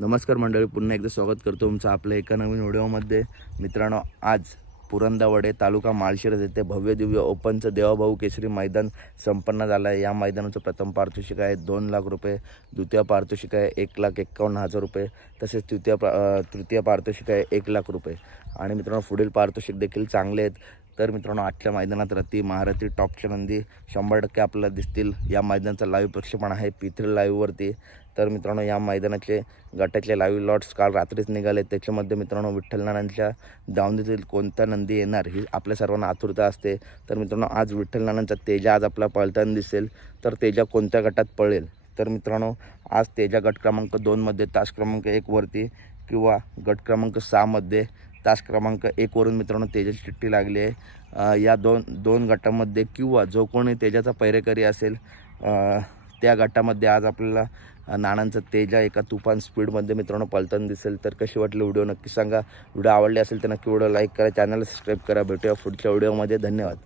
नमस्कार मंडळी, पुन्हा एकदा स्वागत करतो तुमचं आपल्या एका नवीन व्हिडिओमध्ये। मित्रांनो, आज पुरंदावडे तालुका माळशिरस येथे भव्य दिव्य ओपनचं देवाभाऊ केसरी मैदान संपन्न झालं आहे। या मैदानाचं प्रथम पारितोषिक आहे 2 लाख रुपये, द्वितीय पारितोषिक आहे 1,51,000 रुपये, तसेच तृतीय पारितोषिक आहे 1 लाख रुपये। आणि मित्रांनो, पुढील पारितोषिक देखील चांगले आहेत। तर मित्रांनो, आजच्या मैदानात रती महारथी टॉपच्या नंदी 100% आपल्याला दिसतील। या मैदानाचा लाईव्ह प्रक्षेपण आहे P3 लाईव्हवरती। तर मित्रांनो, या मैदानाचे गटाचे लाईव्ह लॉट्स काल रात्रीच निघाले। त्याच्यामध्ये मित्रांनो, विठ्ठल नानांच्या दावणीतील कोणता नंदी येणार ही आपल्या सर्वांना आतुरता असते। तर मित्रांनो, आज विठ्ठल नानांचा तेजा आज आपला पळताना दिसेल। तर तेजा कोणत्या गटात पळेल? तर मित्रांनो, आज तेजा गट क्रमांक 2 मध्ये तास क्रमांक 1 वरती किंवा गट क्रमांक 6 मध्ये तास क्रमांक 1 वरून मित्रांनो तेजाची चिठ्ठी लागली आहे। या दोन गटामध्ये किंवा जो कोणी तेजाचा पैरेकरी असेल त्या गटामध्ये आज आपल्याला नानांचा तेजा एका तुफान स्पीडमध्ये मित्रांनो पळताना दिसेल। तर कशी वाटली व्हिडिओ नक्की सांगा। व्हिडिओ आवडली असेल तर नक्की व्हिडिओ लाईक करा, चॅनल सबस्क्राईब करा। भेटूया पुढच्या व्हिडिओमध्ये। धन्यवाद।